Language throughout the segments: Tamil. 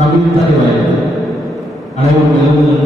தமிழ் தலைவர் அனைவரும் எழுந்து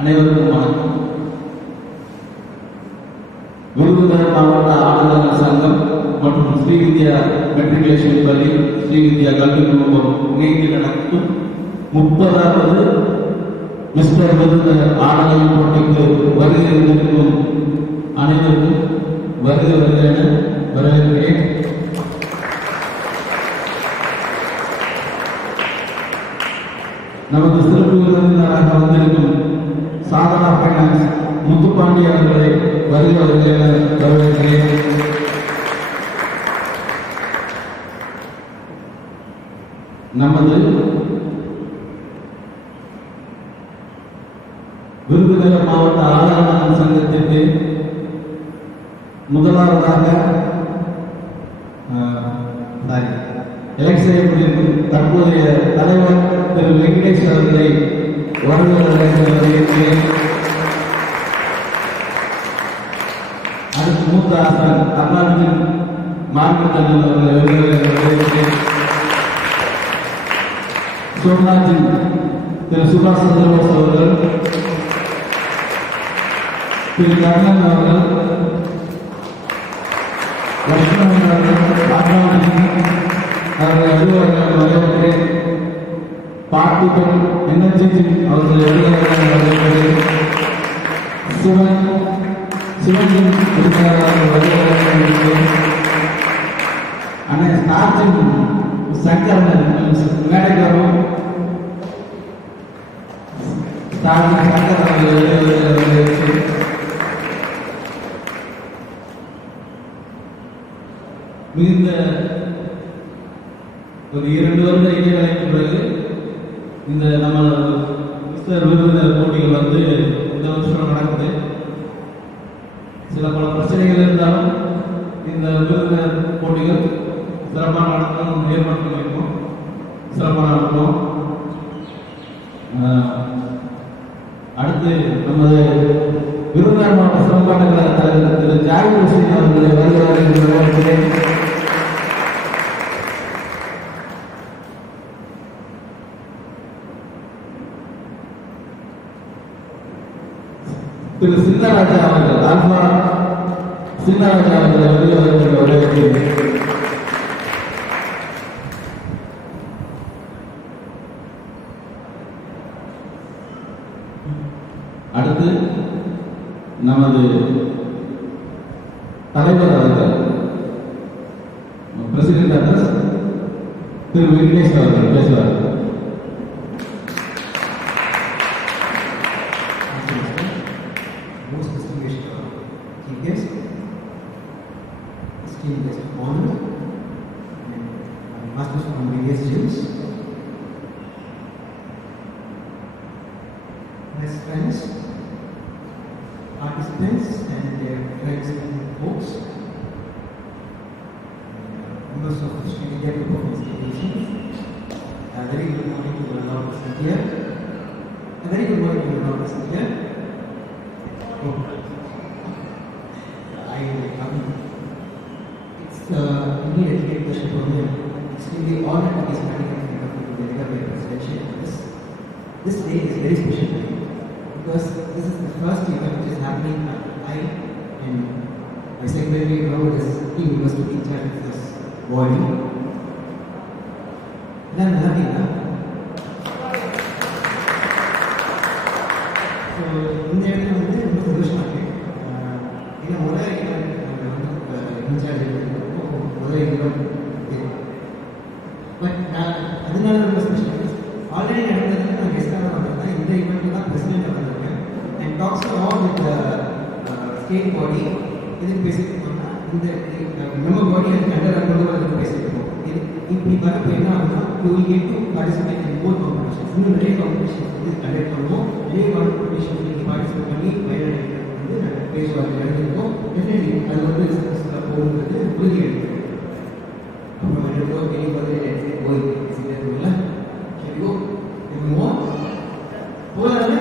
அனைவருக்கும் வணக்கம். விருதுநகர் மாவட்ட ஆளுநர் சங்கம் மற்றும் ஸ்ரீவித்யா மெட்ரிகுலேஷன் பள்ளி ஸ்ரீவித்யா கல்வி குழுமம் இணைந்து நடக்கும் 30வது மிஸ்டர் விருதுநகர் ஆளுநர் போட்டிக்கு வருகை இருக்கும் அனைவருக்கும் வருக என வரவேற்கிறேன். நமது சிறப்பு விருந்தினராக வந்திருக்கும் சாதனா பைனான்ஸ் முத்துப்பாண்டி அவர்களை வருக என வரவேற்கிறேன். நமது விருதுநகர் மாவட்ட ஆளுநர் சங்கத்திற்கு முதலாவதாக எலெக்ட் செய்யப்பட்டிருக்கும் தற்போதைய தலைவர் திரு வெங்கடேஷ் அவர்களை வரவேற்கிறேன். அடுத்து மூத்த ஆசான் கர்நாடகின் மார்க்கத்தண்ணன் அவர்களை வரவேற்கிறேன். சோம்நாத்தின் திரு சுபாஷ் சந்திரபோஸ் அவர்கள், திரு கர்ணன் அவர்கள், லட்சுமணன் அவர்கள், அவர்களை அலுவலர்கள் வரவேற்கிறேன். பார்ட்டிகள் எனர்ஜி அவர்களை வரவேற்கிறேன். சிவஜி அண்ணே ஸ்டார்டிங் சங்கர் மேடைக்காரும் ஸ்டார்டிங் சங்கர் அவர்களை மிகுந்த ஒரு 2 வருட இடைவேளைக்கு பிறகு இந்த நம்ம மிஸ்டர் விருதுநகர் போட்டிகள் வந்து இந்த வருஷம் நடக்குது. சில பல பிரச்சனைகள் இருந்தாலும் இந்த விருதுநகர் போட்டிகள் சிறப்பாக நடக்கணும் ஏற்பாடு பண்ணியிருக்கோம். சிறப்பாக நடக்கும். அடுத்து நமது விருதுநகர் மாவட்ட சிறப்பான தலைவர் திரு ஜாகிர் ஹுசைன் அவர்களை வரவேற்கிறேன். திரு சின்னராஜா அவர்கள் ஆல்பா சின்னராஜா அவர்களை வரவேற்கிறேன். அடுத்து நமது தலைவர் அவர்கள் பிரசிடென்ட் அட்ரஸ் திரு வெங்கடேஷ் அவர்கள் பேசுவார். Masters from various gyms. My friends, participants and their friends and folks, members of the Australia Group of Institutions, A very good morning to the Lord present here. A very good morning to the Lord present here. Oh. It's indeed a great pleasure for me. Extremely honored to be standing in front of you to deliver my presentation. This day is very special to me because this is the first event which is happening at I and my secretary Robert is being was to be in charge of this body. And I'm happy now. So இந்த இடத்துல வந்து ரொம்ப சந்தோஷமா இருக்கு. ஏன்னா முதல் ஈவெண்ட் நாங்கள் வந்து இன்சார்ஜ் எடுத்துருக்கோம் முதல் ஈவெண்ட் பட் நான் அதனால ரொம்ப ஸ்பெஷல் ஆல்ரெடி நடந்ததுக்கு நான் கெஸ்டாக தான் வந்திருந்தேன் இந்த ஈவெண்ட்டு தான் பிரசிடென்ட்டாக வந்திருக்கேன் and talks all with state body இதுக்கு பேசிட்டு இருக்கோம்னா இந்த நம்ம பாடி அதுக்கு அண்டர் கொண்டு வரதுக்கு பேசிட்டு இருக்கோம் இது இப்படி வரப்போ என்ன ஆகுதுன்னா you will get to participate in more competitions இன்னும் நிறைய காம்படிஷன்ஸ் வந்து கண்டக்ட் பண்ணுவோம் நிறைய காம்படிஷன்ஸ் நீங்கள் பார்ட்டிசிபேட் பண்ணி பயனடைகிறது வந்து நாங்கள் பேசுவாங்க நடந்திருக்கோம் டெஃபினெட்லி அது வந்து சக்ஸஸ்ஃபுல்லாக போகுங்கிறது உறுதி எடுக்கிறேன் அப்புறம் எடுத்தோ வெளியே பார்த்து போய் சரிங்களா சரிங்கோ எப்போ போகலாம்ல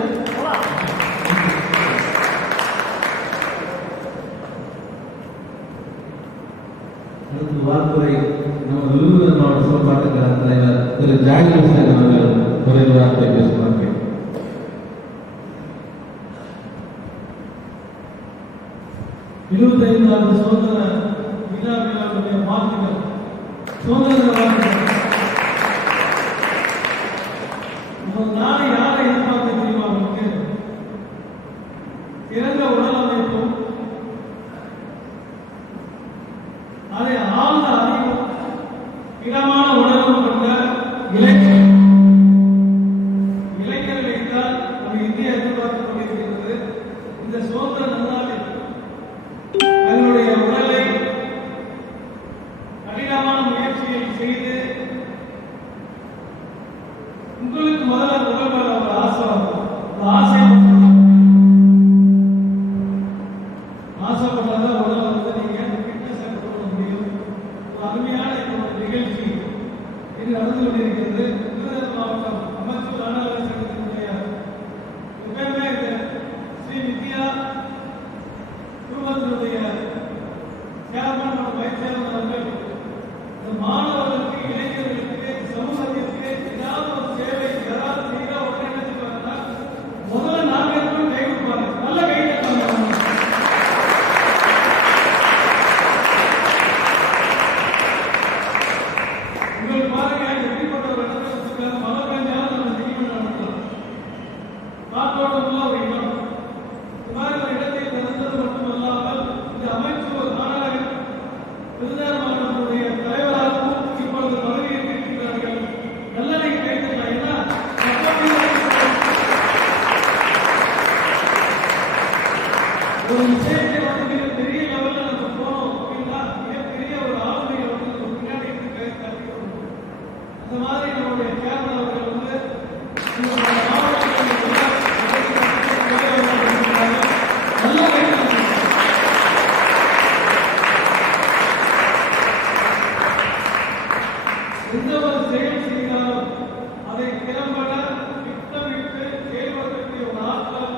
அடுத்து வார்த்தை நம்ம விருதுநகர் மாவட்ட சிறப்பாட்ட தலைவர் திரு ஜாகிர் அவர்கள் ஒரு வார்த்தை பேசுவார்கள். 25வது சுதந்திர விழாவுடைய வாழ்த்துக்கள். சுதந்திர வாழ்த்துக்கள். நாளை யாரை எதிர்பார்க்க தெரியுமா அவங்களுக்கு? சிறந்த உடல் அமைப்பும் அதை ஆழ்ந்த அறிவும் இடமான உடலும் கொண்ட இளைஞர்களை தான் நம்ம இந்தியா எதிர்பார்த்துக் கொண்டிருக்கிறது. இந்த சுதந்திர நன்னாளில் தங்களுடைய உடலை கடினமான முயற்சியை செய்து உங்களுக்கு முதல்ல முதல் மேல ஒரு ஆசை ஆசைப்படாத உடலை வந்து நீங்க ஃபிட்னஸ் கொண்டு வர முடியும். ஒரு அருமையான இந்த நிகழ்ச்சி இது நடந்து கொண்டிருக்கிறது. விருதுநகர் மாவட்டம் அமைச்சர் அலுவலக சங்கத்தினுடைய எப்பவுமே ஸ்ரீ வித்யா குடும்பத்தினுடைய சேர்மன் மற்றும் வைஸ் சேர்மன் அவர்கள் இந்த மாணவர்களுக்கு இளைஞர்களுக்கு சமூகத்திற்கு ஏதாவது ஒரு சேவை யாராவது செய்தா உடனே என்ன செய்வாங்கன்னா முதல்ல நாங்க இருக்கணும் கை கொடுப்பாங்க. நல்ல கை தட்டாங்க. உங்களுக்கு பாருங்க எப்படிப்பட்ட ஒரு இடத்துல வச்சிருக்காங்க. மழை பெஞ்சாலும் நம்ம நிகழ்வு நடத்தலாம். காற்றோட்டமுள்ள ஒரு இடம். இந்த மாதிரி ஒரு இடத்தை திறந்தது மட்டுமல்லாமல் இந்த அமைச்சு ஒரு நாடகம் விருதுநகர் மாவட்டத்தினுடைய தலைவராகவும் இப்பொழுது பதவியேற்றிருக்கிறார்கள். நல்ல நீங்க கைத்தலாம். ஏன்னா ஒரு விஷயத்தை வந்து மிகப்பெரிய லெவல்ல நம்ம போனோம் அப்படின்னா மிகப்பெரிய ஒரு ஆளுமையை வந்து நம்ம பின்னாடி இருந்து கை தட்டி கொடுக்கணும். அந்த மாதிரி நம்முடைய சேர்மன் அவர்கள் வந்து இந்த மாவட்டத்தில் நல்ல எந்த ஒரு செயல் செய்தாலும் அதை திறம்பட திட்டமிட்டு செயல்படுத்தக்கூடிய ஒரு ஆட்கள்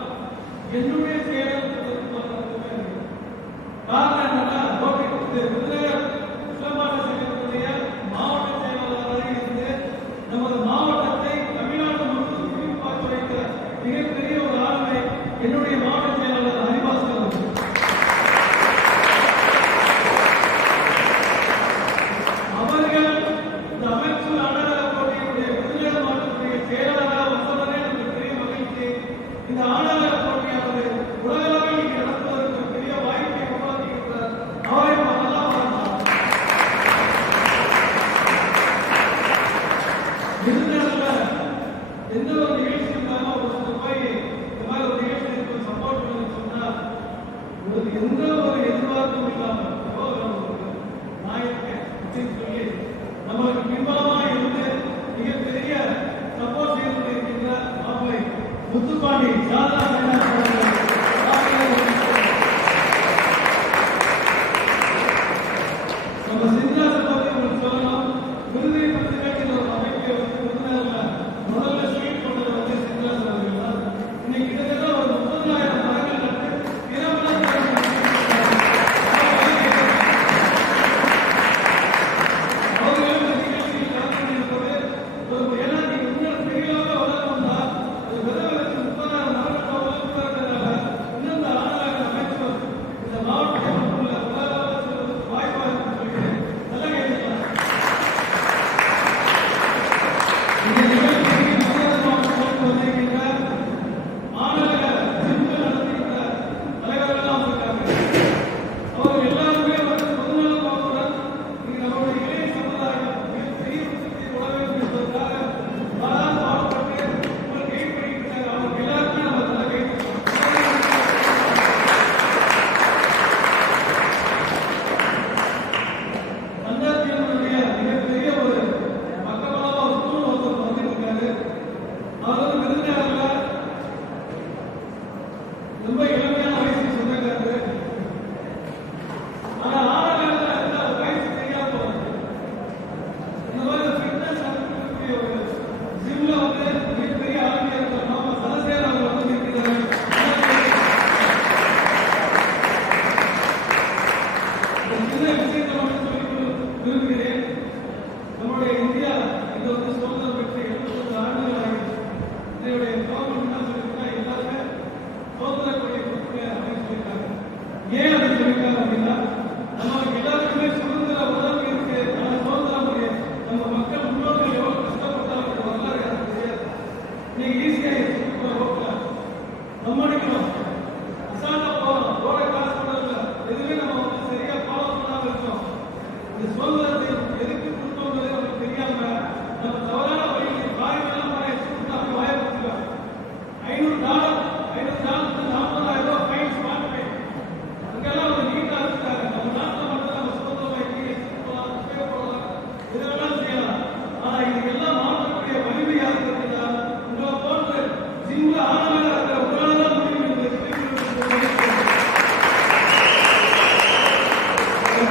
என்னுடைய செயல் காரணம் என்னன்னா விருதுநகர் சிலம்பாட்ட சங்கத்தினுடைய மாவட்ட செயலாளராக இருந்து நமது மாவட்டத்தை தமிழ்நாடு முழுவதும் குறிப்பாக வைத்த மிகப்பெரிய ஒரு ஆளுமை என்னுடைய மாவட்ட செயலாளர் ஹரிபாஸ்கர் அவர்கள். அவர்கள் இந்த அமைச்சு ஆடலக போட்டியினுடைய விருதுநகர் மாவட்டத்துடைய செயலாளராக வந்தவரே எனக்கு பெரிய மகிழ்ச்சி. இந்த ஆடலக போட்டியானது உலகளவில் இங்கே நடத்துவதற்கு பெரிய வாய்ப்பை உருவாக்கியிருக்கிறார். அவரை நல்லா பார்க்கலாம். விருதுநகர்ல எந்த ஒரு நிகழ்ச்சி இருந்தாலும் ஒருத்தர் போய் இந்த மாதிரி ஒரு நிகழ்ச்சிக்கு சப்போர்ட் பண்ணி சொன்னா எந்த ஒரு எதிர்பார்ப்பும் இல்லாமல் நான் இருக்கேன் அப்படின்னு சொல்லி நம்மளுக்கு பின்பலமா இருந்து மிகப்பெரிய சப்போர்ட் செய்து கொண்டிருக்கின்ற மாப்பிளை முத்துப்பாண்டி சாதா நம்ம சிந்தாசை பற்றி உங்களுக்கு சொல்லணும். விருதை பற்றி ஒரு அமைப்பை வந்து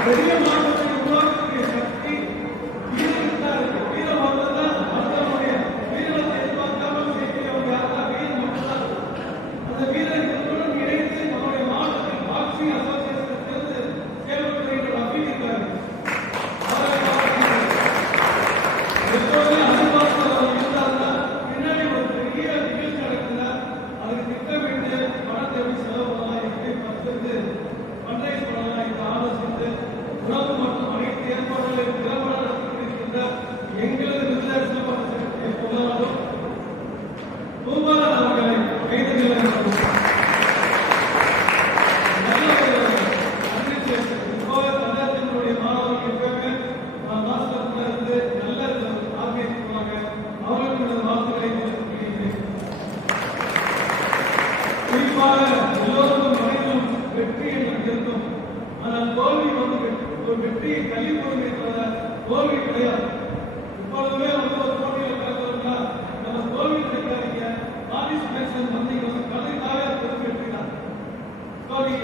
பெரிய மாற்றத்தை உருவாக்கக்கூடிய சக்தி வீரனுக்கு தான் இருக்கு. வீரம் வந்ததுதான் மற்றவனுடைய வீரத்தை எதிர்பார்க்காமல் செய்யக்கூடியவங்க யாருன்னா வீரன் மட்டும்தான். அந்த வீரர்களுடன் இணைந்து நம்முடைய மாவட்டத்தில் பாக்ஸிங் அசோசியேஷனிலிருந்து சேவத்துறையில் அப்பீல் இருக்காரு. எப்போதுமே அனுபவத்தில் இருந்தாருன்னா பின்னாடி ஒரு பெரிய நிகழ்ச்சி நடக்குதுன்னா அதுக்கு திட்டமிட்டு பணத்தை எப்படி செலவு பண்ணலாம், எப்படி பத்திருந்து ஃபண்ட்ரைஸ் பண்ணலாம் என்று ஆலோசித்து உணவு மற்றும் அனைத்து ஏற்பாடுகளை திறம்பட நடத்தியிருக்கின்ற எங்களது பிசினஸ் பொருளாதாரம் பூபாலன் அவர்களை கைதுகளை நல்ல ஒரு அட்மினிஸ்ட்ரேஷன் இப்போ சந்தாத்தினுடைய மாணவர்கள் இருக்காங்க. மாஸ்டர்ல இருந்து நல்ல ஆர்கனைஸ் பண்ணுவாங்க. அவர்களுக்கு எனது வாழ்த்துக்களை தெரிவித்துக் கொள்கிறேன். குறிப்பாக எல்லோருக்கும் மனிதனும் வெற்றி என்று இருக்கும். ஆனால் தோல்வி வந்து ஒரு வெற்றியை தள்ளி போடுமே தவிர தோல்வி கிடையாது. இப்பொழுதுமே வந்து ஒரு போட்டியில் கலந்துனா நம்ம தோல்வி கிடைக்காதீங்க. பார்ட்டிசிபேஷன் வந்து இங்க வந்து கலைக்காக பெரும் வெற்றி தான்.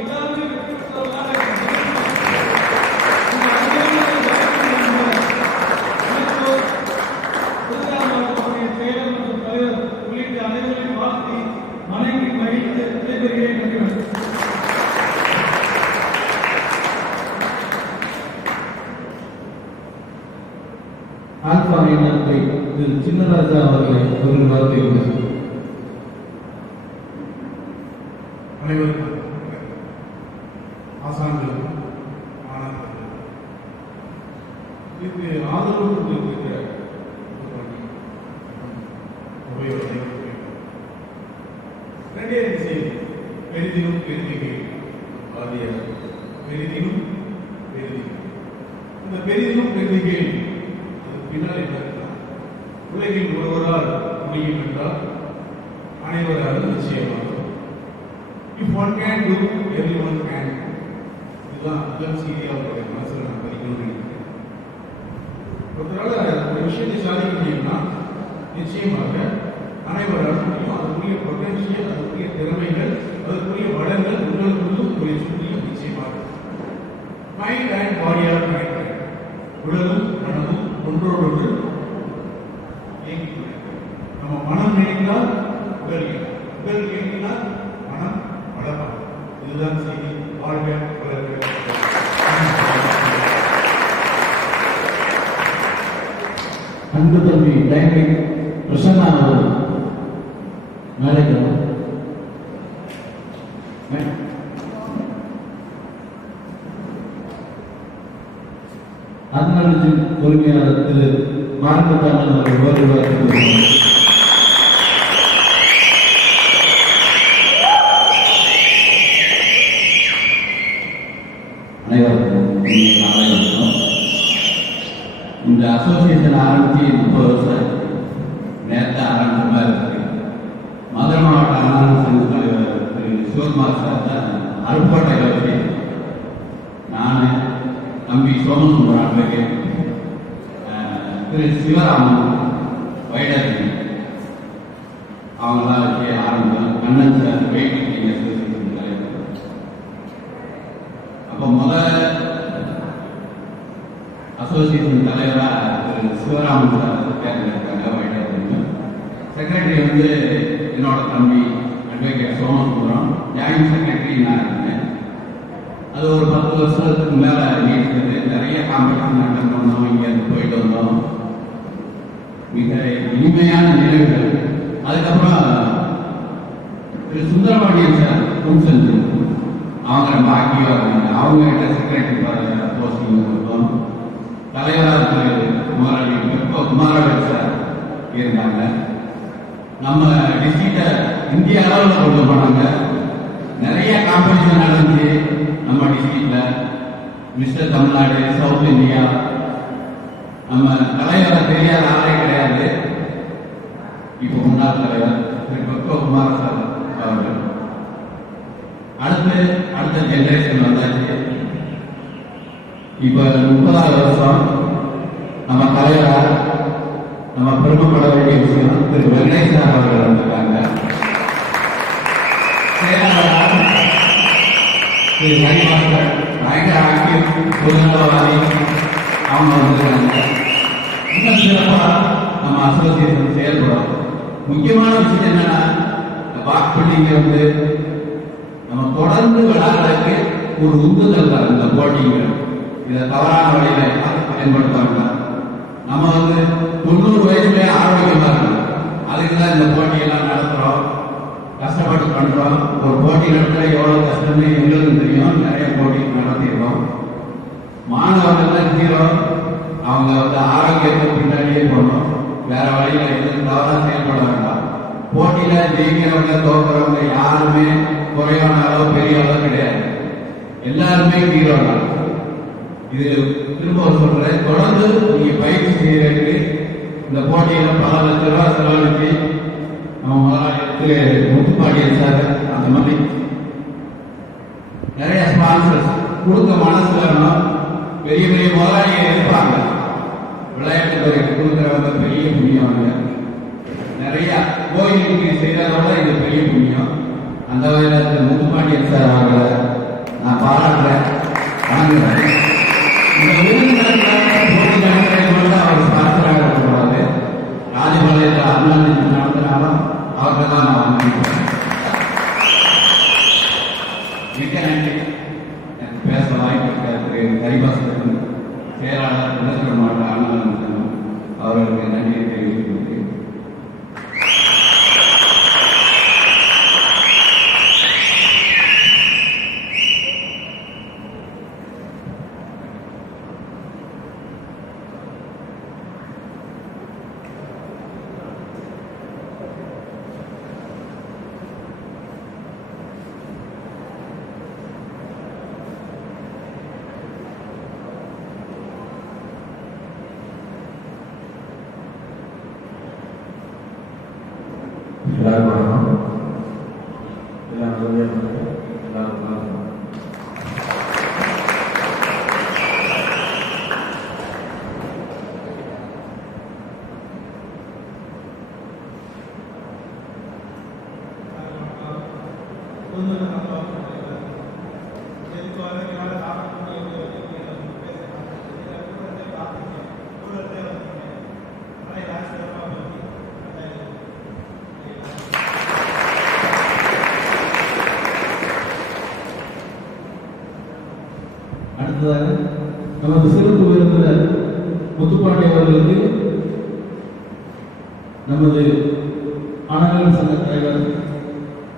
எல்லாருமே வெற்றி பெற்றதுனால செயலர் மற்றும் தலைவர் உள்ளிட்ட அனைவரையும் வாழ்த்தி வணங்கி மகிழ்ந்து விடைபெறுகிறேன். நன்றி. ஆல்பா இனத்தை திரு சின்னராஜா அவர்களை ஒரு வார்த்தை அனைவருக்கும் ஆசான்களுக்கும் மாணவர்களுக்கும் இதுக்கு ஆதரவு கொடுத்திருக்கிற ரெண்டே செய்தி பெரிதிலும் பெருதிகள் வாதியார் பெரிதிலும் பெருதிகள். இந்த பெரிதிலும் பெருதிகள் அது பின்னால் என்ன உலகில் ஒருவரால் முடியும் என்றால் அனைவராலும் நிச்சயமாக if one can do, everyone can. இதுதான் முதல் செய்தியாவுடைய மனசில் நான் பதிக்கணும். ஒருத்தரால் ஒரு விஷயத்தை சாதிக்க முடியும்னா நிச்சயமாக அனைவராலும் முடியும். அதுக்குரிய பொட்டன்ஷியல், அதுக்குரிய திறமைகள், அதுக்குரிய வளங்கள் உங்களுக்குள்ளும் உங்களை சுற்றியும் நிச்சயமாக. Mind and body or connected. உடலும் மனமும் ஒன்றோடொன்று இயங்கிக் கொண்டிருக்கிறது. நம்ம மனம் நினைத்தால் உடல் இயங்கும், உடல் இயங்கினால் மனம் வளமாகும். இதுதான் செய்தி. வாழ்க வளர்க. அன்பு தம்பி டைமிங் பிரசன்னா அவர்கள் மேடைக்கு அந்நலத்தின் உரிமையாளர் திரு மார்க்கத்தான அவர்கள் இந்த அசோசியேஷன் ஆரம்பிச்சு 30 வருஷம் நேரத்தை ஆரம்பிச்ச மாதிரி இருக்கு. மதுரை மாவட்ட அண்ணா சங்க தலைவர் திரு சிவகுமார் சார் தான் அருப்புக்கோட்டையில் வச்சு நான் தம்பி சோமசுந்தரம் திரு சிவராமன் வைடர்ஜி அவங்களாம் வச்சு ஆரம்பித்தோம். கண்ணன் சார் வெயிட்டிங் அசோசியேஷன் தலைவர். அப்போ அசோசியேஷன் தலைவராக திரு சிவராமன் சார் தேர்ந்தெடுத்தாங்க வைடர்ஜி. செக்ரட்டரி வந்து என்னோட தம்பி அட்வொகேட் சோமசுந்தரம். ஜாயின்ட் செக்ரட்டரி நான் இருந்தேன். அது ஒரு 10 வருஷத்துக்கு மேலே நீடித்தது. நிறைய காம்படிஷன் அட்டன் பண்ணோம், இங்கேருந்து போயிட்டு வந்தோம். மிக இனிமையான நினைவுகள். அதுக்கப்புறம் திரு சுந்தரபாண்டியன் சார் கும்சன் அவங்க பாக்கியாக இருந்தாங்க. அவங்க கிட்ட செக்ரட்டரி போஸ்டிங் கொடுத்தோம். தலைவராக திரு குமாரவேல் சார் இருந்தாங்க. நம்ம டிஸ்ட்ரிக்டை இந்திய அளவில் கொண்டு போனாங்க. நிறைய காம்படிஷன் நடந்துச்சு நம்ம டிஸ்ட்ரிக்ட்ல. Mister Tamil Nadu, south India. நம்ம தலைவரை தெரியாத ஆளே கிடையாது. இப்போ முன்னாள் தலைவர் திரு குமார சார் அவர்கள். அடுத்த ஜெனரேஷன் வந்தாச்சு. இப்ப 30வது வருஷம் நம்ம தலைவராக நம்ம பெருமைப்பட வேண்டிய விஷயம் திரு வெங்கடேசன் அவர்கள் வந்திருக்காங்க. திரு ஹரி மாஸ்டர் பயங்கர ஆக்டிவ் பொதுநலவாதி அவங்க வந்திருக்காங்க. இன்னும் சிறப்பாக நம்ம அசோசியேஷன் செயல்படும். முக்கியமான விஷயம் என்னன்னா வாக்குப்பள்ளிங்க வந்து நம்ம தொடர்ந்து விளையாடுறதுக்கு ஒரு உந்துதல் தான் இந்த போட்டிகள். இதை தவறான வழியில பயன்படுத்தாங்க. நம்ம வந்து 90 வயசுலயே ஆரோக்கியமா இருக்கணும். அதுக்கு தான் இந்த போட்டியெல்லாம் நடத்துறோம், கஷ்டப்பட்டு பண்றோம். ஒரு போட்டி நடத்துற எவ்வளவு கஷ்டம்னு எங்களுக்கும் தெரியும். நிறைய போட்டி நடத்திடுறோம். மாணவர்கள் ஜீரோ, அவங்க வந்து ஆரோக்கியத்தை பின்னாடியே போகணும். வேற வழியில எதுவும் தவறா செயல்பட வேண்டாம். போட்டியில ஜெயிக்கிறவங்க தோக்குறவங்க யாருமே குறைவான அளவு பெரிய அளவு கிடையாது. எல்லாருமே ஹீரோ தான். இது திரும்ப சொல்றேன், தொடர்ந்து நீங்க பயிற்சி செய்யறதுக்கு இந்த போட்டியில பல லட்ச ரூபாய் செலவழிச்சு நம்ம முதலாளிகளுக்கு முத்துப்பாண்டியன் சார் அந்த மாதிரி நிறைய ஸ்பான்சர்ஸ் கொடுக்க மனசு வரணும். பெரிய பெரிய முதலாளிகள் இருப்பாங்க, விளையாட்டு துறைக்கு கொடுக்குறவங்க பெரிய புண்ணியவங்க. நிறைய கோயிலுக்கு செய்யறதோட இது பெரிய புண்ணியம். அந்த வகையில் முத்துப்பாண்டியன் சார் அவங்கள நான் பாராட்டுறேன், வணங்குறேன். இந்த விருதுநகர் அவர் ஸ்பான்சராக இருக்கக்கூடாது. ராஜபாளையத்தில் அருணாநிதி நடத்தினாலும் அவர்கள் தான் நான் வணங்குகிறேன். மிக்க நன்றி. எனக்கு பேச வாய்ப்பு ஹரிபாஸ்கரன் செயலாளர் விழுப்புரம் மாவட்ட ஆளுநர் அவர்களுக்கு நன்றியை தெரிவித்துள்ளேன். எல்லாரும் வணக்கம். எல்லாம் எல்லாரும் வணக்கம். அடுத்ததாக நமது சிறப்பு விருந்தினர் முத்துப்பாண்டி அவர்களுக்கு நமது ஆணையாளர் சங்க தலைவர்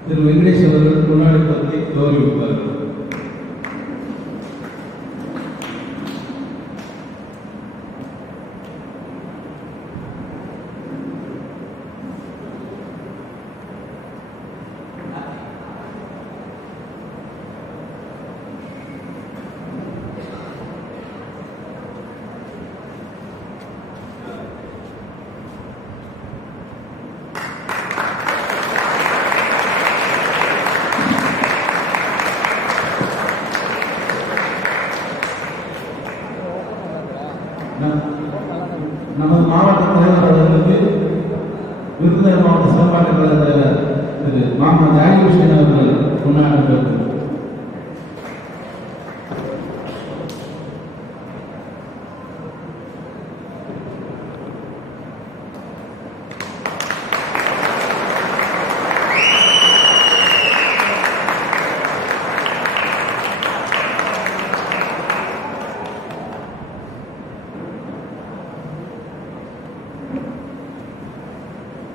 திரு வெங்கடேஷ் அவர்கள் கொண்டாடி பற்றி கௌரவிப்பார்கள். நமது மாவட்ட தலைவர் அவர்களுக்கு விருதுநகர் மாவட்ட சிறப்பாட்டு தலைவர் திரு மாமா ஜாகிருஷ்ணன் அவர்கள் கொண்டாடுகிறார்கள்.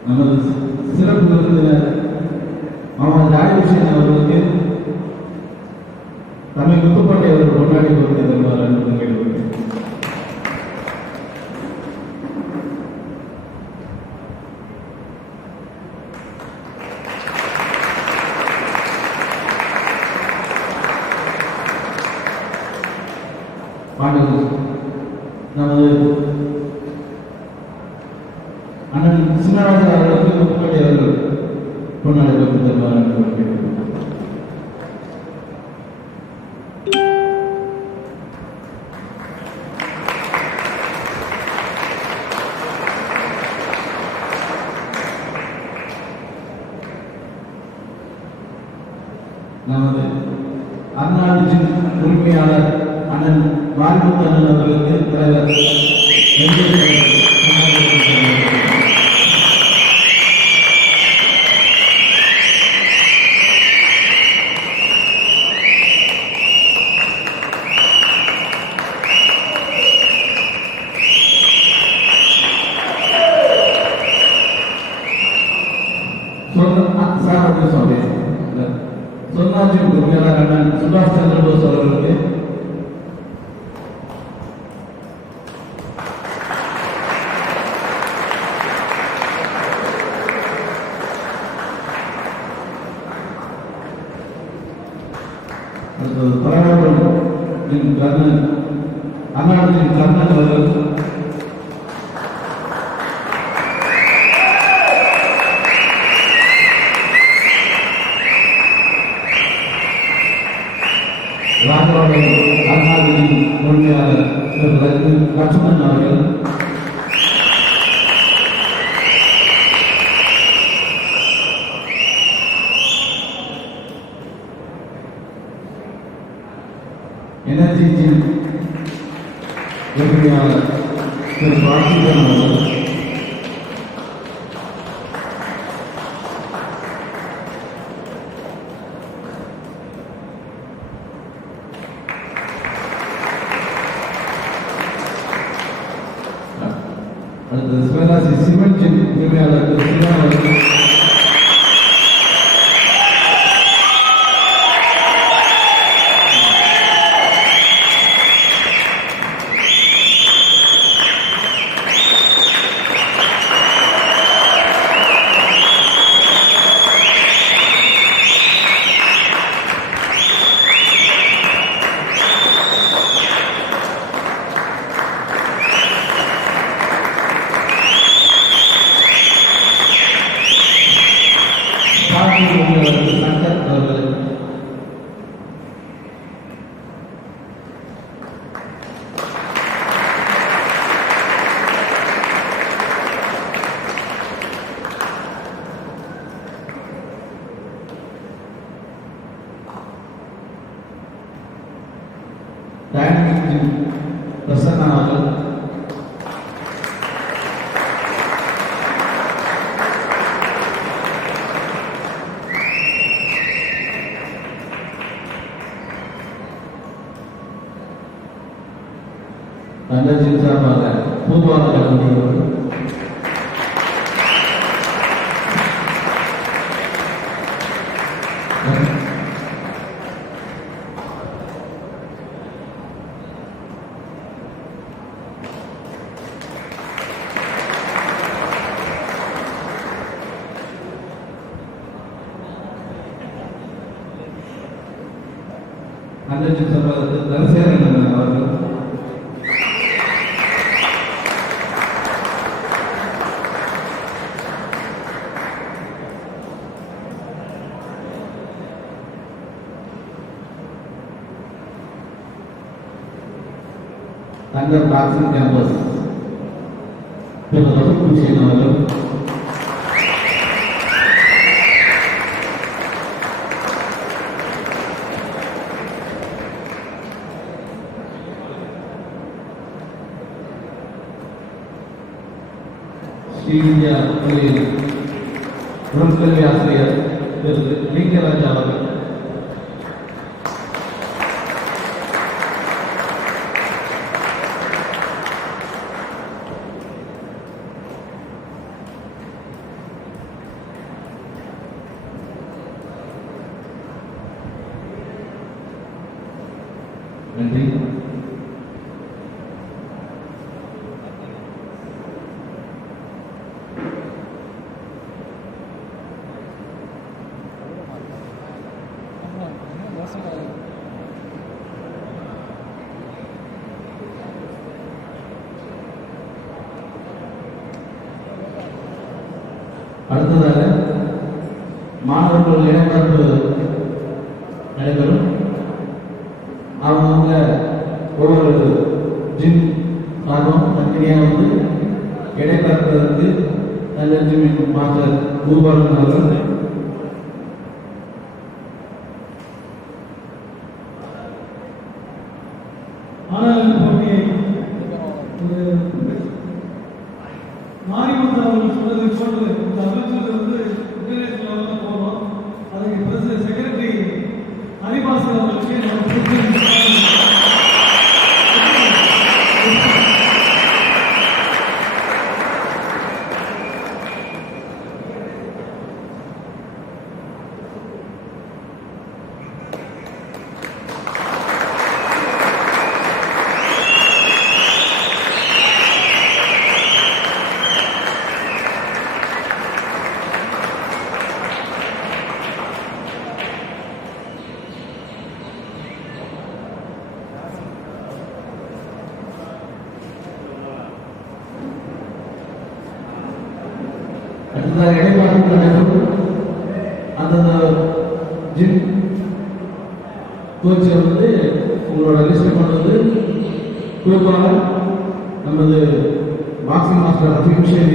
நமது சிறப்பு விருந்தினர் மாமா ஜாகிருஷ்ணன் அவர்களுக்கு தமிழ் முத்துப்பாண்டி அவர்கள் கொண்டாடி கொடுத்து தருவார் என்று கேட்டுக்கொள்கிறேன். நமது அண்ணன் சின்னராஜா அவர்களுக்கு முத்துப்பாண்டி அவர்கள் கொண்டாடி கொடுத்து தருவார் என்று கேட்டுக்கொள்கிறேன். நமது அண்ணா ஜிம் உரிமையாளர் அண்ணன் மாரிமுத்தண்ணன் அவர்களுக்கு தலைவர் சொன்னாஜி உரிமையாளர் அண்ணன் சுபாஷ் சந்திர போஸ் அவர்களுக்கு பரவாயில்ல கர்ணன் அண்ணாடின் கர்ணன் அவர்கள் ராஜபாளையம் அண்ணாடியின் உரிமையாளர் லட்சுமணன் அவர்கள் எனர்ஜி ஜிம் உரிமையாளர் திரு வாசிகன் அவர்கள் அடுத்தது சிவராசி சிமெண்ட் ஜிம் உரிமையாளர் திரு சிவா அவர்கள் சங்கர் அவர்கள் டைனமிக் ஜிம் பிரசன்னா அவர்கள் எனர்ஜி சார்பாக பூபால கல்வி அவர்கள் எனர்ஜி சார்பாக தனசேகரன் அவர்கள் தங்கர் பாக்ஸிங் கேம்பஸ் திரு ரகுபூஷன் அவர்கள் ஸ்ரீ இந்தியா பள்ளியில் உடற்கல்வி ஆசிரியர் திரு லிங்கராஜ் அவர்கள் நன்றி. அடுத்ததாக மாணவர்கள் இடைமறுப்பு நடைபெறும். அவங்க ஒவ்வொரு ஜிம் சார்பும் தனித்தனியாக வந்து இடைமறுப்பதற்கு நல்ல ஜிம் மாஸ்டர் பூபாலன் அவர்கள் ஆனாலும் போட்டியை ஒரு மாரிமுத்து அவர்கள் சொன்னதை போன்று இந்த அமைச்சர் வந்து இன்டர்நேஷனல் லெவலில் போகணும். அதுக்கு பிரசிடென்ட் செக்ரட்டரி ஹரிபாசன் அவர்களுக்கு அடுத்ததாக இடைமாற்றம் நடைபெறும். அந்தந்த ஜிம் கோச்சை வந்து உங்களோட லிஸ்ட் கொண்டு வந்து குறிப்பாக நமது பாக்ஸிங் மாஸ்டர் அபிஷேக்